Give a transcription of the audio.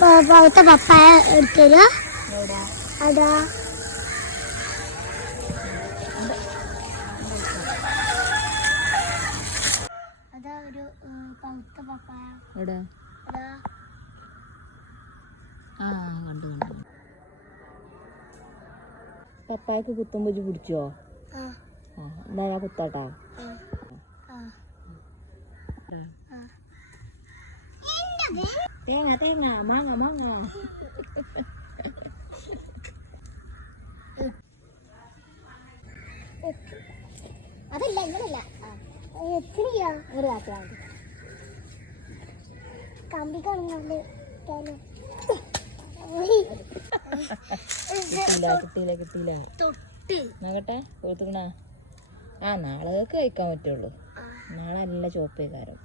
പൗത്ത പപ്പായ എടുത്തരോ അതാ അതാ ഒരു പൗത്ത പപ്പായ എവിടെ കണ്ടു പപ്പായക്ക് കുത്തുമ്പോ പിടിച്ചോ എന്നാ ഞാൻ കുത്താട്ടാ തേങ്ങ തേങ്ങ മാങ്ങ മാങ്ങ അതല്ല ഇങ്ങനല്ല എത്രയാ ഒരു കാറ്റാണ് കമ്പി കാണുന്നുണ്ട് കിട്ടിയില്ല കിട്ടിയില്ല നോക്കട്ടെ കൊഴുത്തുക്കണ നാളെ കഴിക്കാൻ പറ്റുള്ളൂ നാളെ നല്ല ചോപ്പേക്കാരം